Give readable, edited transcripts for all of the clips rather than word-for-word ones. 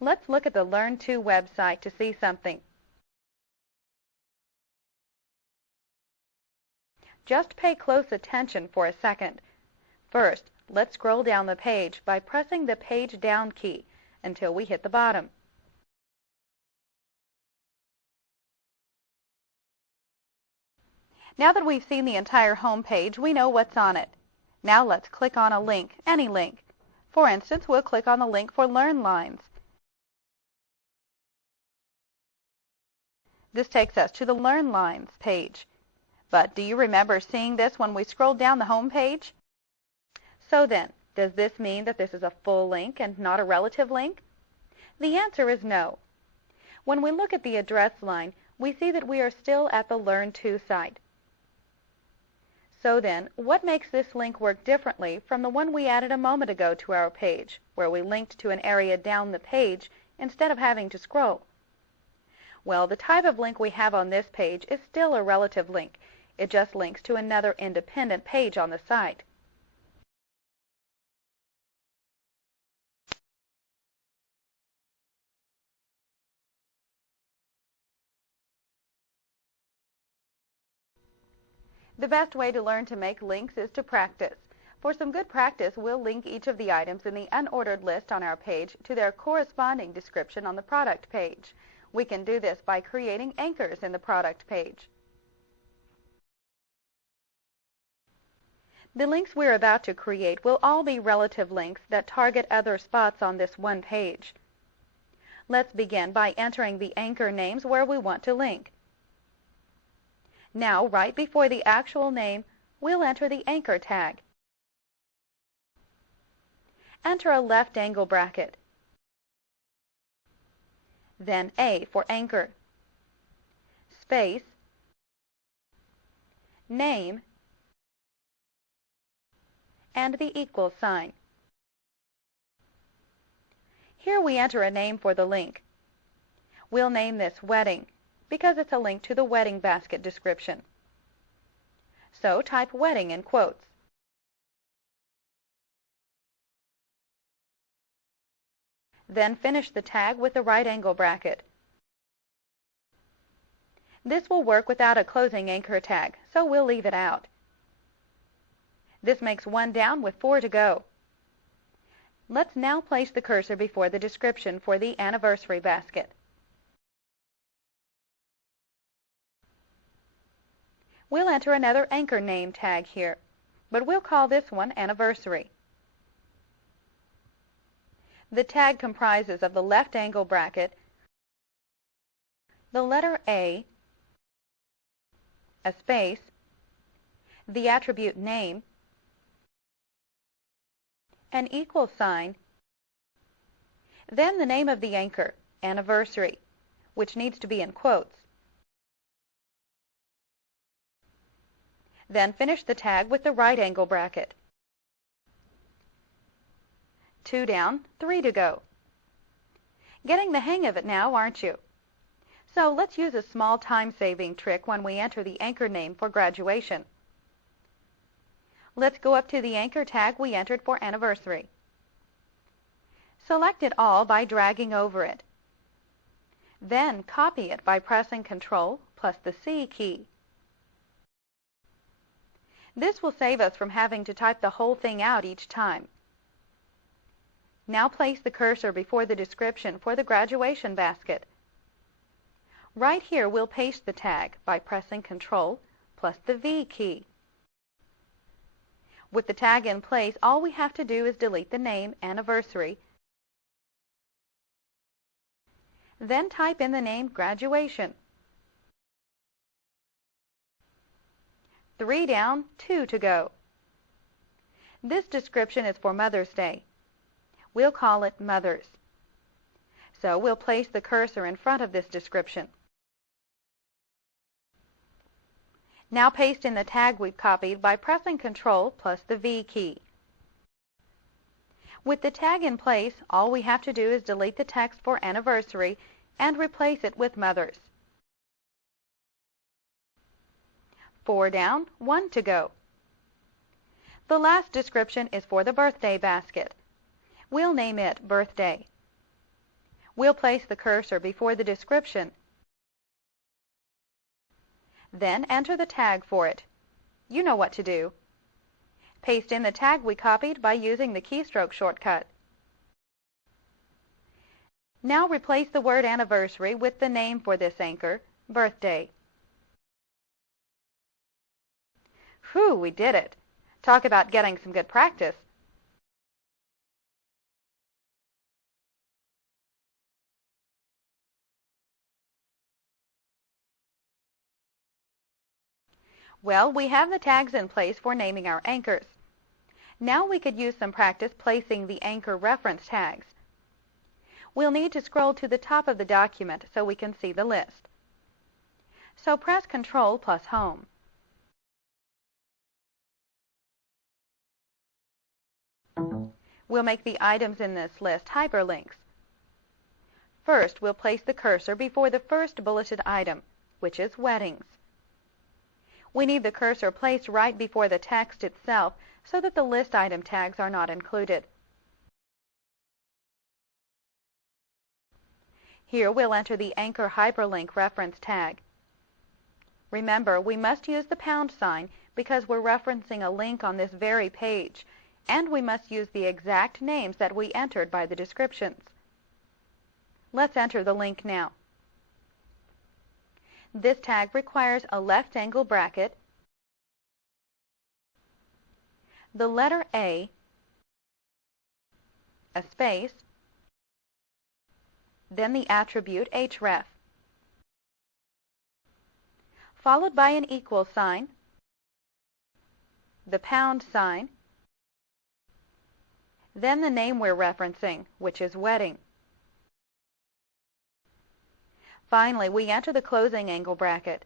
Let's look at the Learn To website to see something. Just pay close attention for a second. First, let's scroll down the page by pressing the Page Down key until we hit the bottom. Now that we've seen the entire home page, we know what's on it. Now let's click on a link, any link. For instance, we'll click on the link for Learn Lines. This takes us to the Learn Lines page. But do you remember seeing this when we scrolled down the home page? So then, does this mean that this is a full link and not a relative link? The answer is no. When we look at the address line, we see that we are still at the Learn To site. So then, what makes this link work differently from the one we added a moment ago to our page, where we linked to an area down the page instead of having to scroll? Well, the type of link we have on this page is still a relative link. It just links to another independent page on the site. The best way to learn to make links is to practice. For some good practice, we'll link each of the items in the unordered list on our page to their corresponding description on the product page. We can do this by creating anchors in the product page. The links we're about to create will all be relative links that target other spots on this one page. Let's begin by entering the anchor names where we want to link. Now, right before the actual name, we'll enter the anchor tag. Enter a left angle bracket. Then A for anchor, space, name, and the equal sign. Here we enter a name for the link. We'll name this Wedding, because it's a link to the wedding basket description. So type wedding in quotes. Then finish the tag with the right angle bracket. This will work without a closing anchor tag, so we'll leave it out. This makes 1 down with 4 to go. Let's now place the cursor before the description for the anniversary basket. We'll enter another anchor name tag here, but we'll call this one Anniversary. The tag comprises of the left angle bracket, the letter A, a space, the attribute name, an equal sign, then the name of the anchor, Anniversary, which needs to be in quotes. Then finish the tag with the right angle bracket. 2 down, 3 to go. Getting the hang of it now, aren't you? So let's use a small time-saving trick when we enter the anchor name for graduation. Let's go up to the anchor tag we entered for Anniversary. Select it all by dragging over it. Then copy it by pressing Ctrl plus the C key. This will save us from having to type the whole thing out each time. Now place the cursor before the description for the graduation basket. Right here we'll paste the tag by pressing Ctrl plus the V key. With the tag in place, all we have to do is delete the name Anniversary, then type in the name Graduation. 3 down, 2 to go. This description is for Mother's Day. We'll call it Mothers. So we'll place the cursor in front of this description. Now paste in the tag we've copied by pressing Ctrl plus the V key. With the tag in place, all we have to do is delete the text for Anniversary and replace it with Mothers. 4 down, 1 to go. The last description is for the birthday basket. We'll name it Birthday. We'll place the cursor before the description. Then enter the tag for it. You know what to do. Paste in the tag we copied by using the keystroke shortcut. Now replace the word anniversary with the name for this anchor, birthday. Whew, we did it. Talk about getting some good practice. Well, we have the tags in place for naming our anchors. Now we could use some practice placing the anchor reference tags. We'll need to scroll to the top of the document so we can see the list. So press Ctrl plus Home. We'll make the items in this list hyperlinks. First, we'll place the cursor before the first bulleted item, which is weddings. We need the cursor placed right before the text itself so that the list item tags are not included. Here we'll enter the anchor hyperlink reference tag. Remember, we must use the pound sign because we're referencing a link on this very page, and we must use the exact names that we entered by the descriptions. Let's enter the link now. This tag requires a left angle bracket, the letter A, a space, then the attribute href, followed by an equal sign, the pound sign, then the name we're referencing, which is wedding. Finally, we enter the closing angle bracket.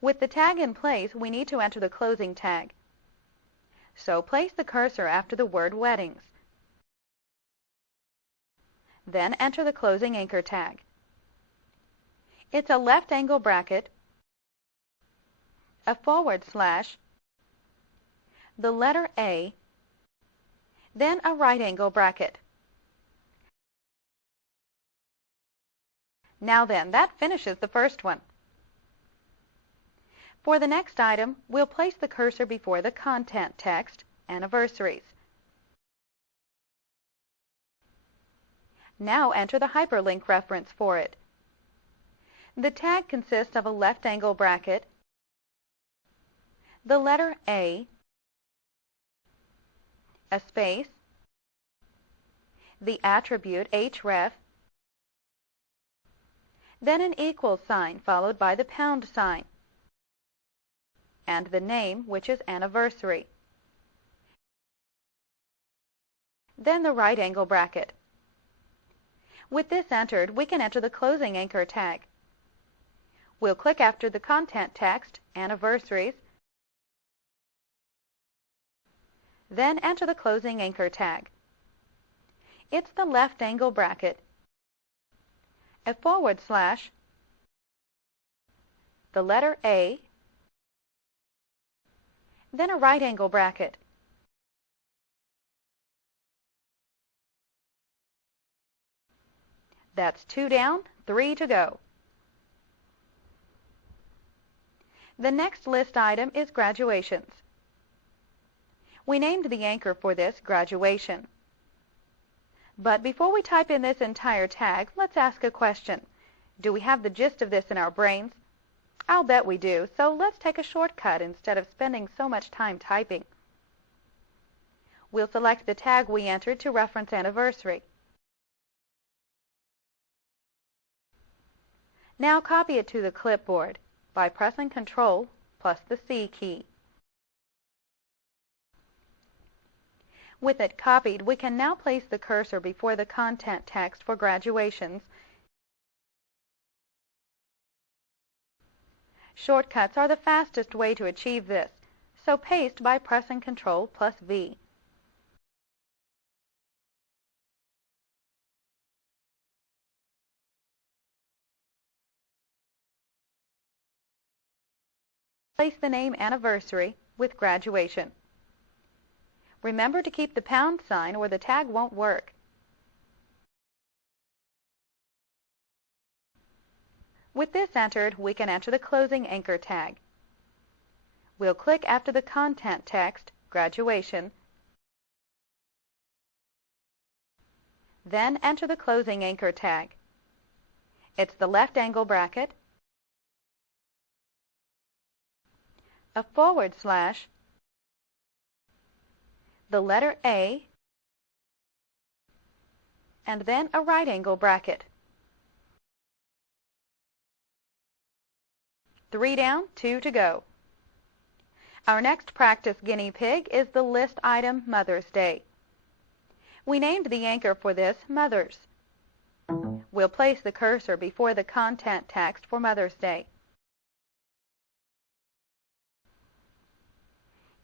With the tag in place, we need to enter the closing tag. So place the cursor after the word weddings. Then enter the closing anchor tag. It's a left angle bracket, a /, the letter A, then a right angle bracket. Now then, that finishes the first one. For the next item, we'll place the cursor before the content text, anniversaries. Now enter the hyperlink reference for it. The tag consists of a left angle bracket, the letter A, a space, the attribute href, then an equal sign followed by the pound sign, and the name, which is anniversary. Then the right angle bracket. With this entered, we can enter the closing anchor tag. We'll click after the content text, anniversaries, then enter the closing anchor tag. It's the left angle bracket, a /, the letter A, then a right angle bracket. That's 2 down, 3 to go. The next list item is graduations. We named the anchor for this graduation. But before we type in this entire tag, let's ask a question. Do we have the gist of this in our brains? I'll bet we do, so let's take a shortcut instead of spending so much time typing. We'll select the tag we entered to reference anniversary. Now copy it to the clipboard by pressing Ctrl plus the C key. With it copied, we can now place the cursor before the content text for graduations. Shortcuts are the fastest way to achieve this, so paste by pressing Ctrl plus V. Place the name anniversary with graduation. Remember to keep the pound sign or the tag won't work. With this entered, we can enter the closing anchor tag. We'll click after the content text, graduation, then enter the closing anchor tag. It's the left angle bracket, a forward slash, the letter A, and then a right angle bracket. 3 down, 2 to go. Our next practice guinea pig is the list item Mother's Day. We named the anchor for this Mother's. We'll place the cursor before the content text for Mother's Day.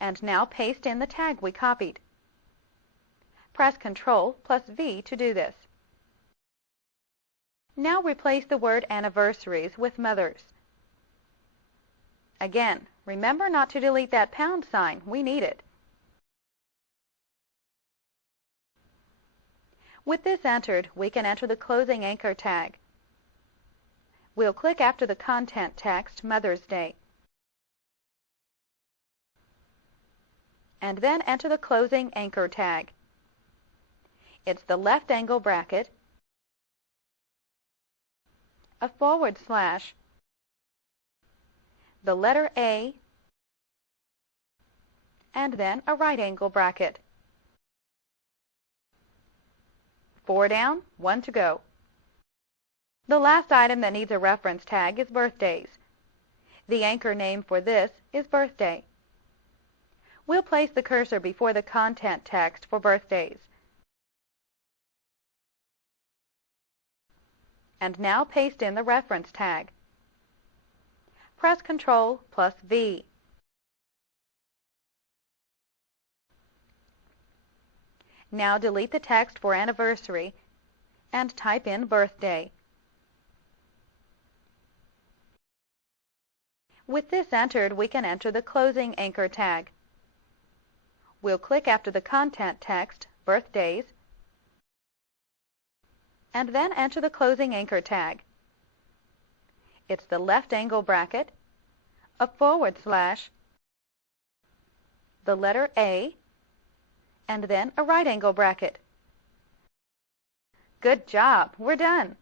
And now paste in the tag we copied. Press Ctrl plus V to do this. Now replace the word anniversaries with Mother's. Again, remember not to delete that pound sign. We need it. With this entered, we can enter the closing anchor tag. We'll click after the content text Mother's Day, and then enter the closing anchor tag. It's the left angle bracket, a forward slash, the letter A, and then a right angle bracket. 4 down, 1 to go. The last item that needs a reference tag is birthdays. The anchor name for this is birthday. We'll place the cursor before the content text for birthdays. And now paste in the reference tag. Press Ctrl plus V. Now delete the text for anniversary and type in birthday. With this entered, we can enter the closing anchor tag. We'll click after the content text, birthdays, and then enter the closing anchor tag. It's the left angle bracket, a forward slash, the letter A, and then a right angle bracket. Good job! We're done!